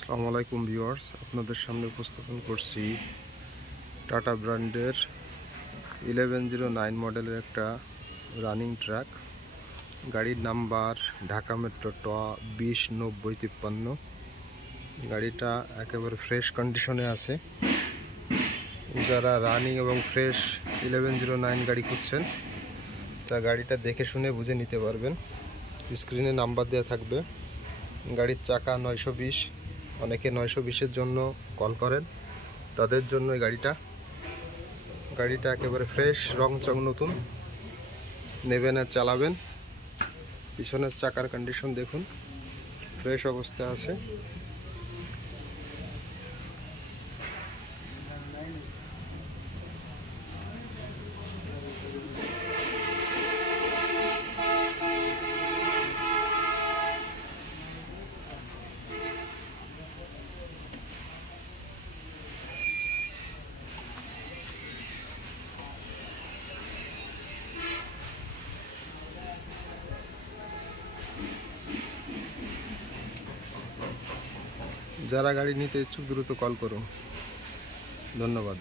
আসসালামু আলাইকুম ভিউয়ার্স, আপনাদের সামনে উপস্থাপন করছি টাটা ব্র্যান্ডের 1109 মডেলের একটা রানিং ট্রাক। গাড়ির নাম্বার ঢাকা মেট্রো ট 209053। গাড়িটা একেবারে ফ্রেশ কন্ডিশনে আছে। যারা রানিং এবং ফ্রেশ 1109 গাড়ি খুঁজছেন তা গাড়িটা দেখে শুনে বুঝে নিতে পারবেন। স্ক্রিনে নাম্বার দেওয়া থাকবে। গাড়ির চাকা 920। অনেকে 920-এর জন্য কল করেন, তাদের জন্য এই গাড়িটা একেবারে ফ্রেশ, রং চং নতুন। নেবেন আর চালাবেন। পিছনের চাকার কন্ডিশন দেখুন, ফ্রেশ অবস্থা আছে। যারা গাড়ি নিতে ইচ্ছুক দ্রুত কল করুন। ধন্যবাদ।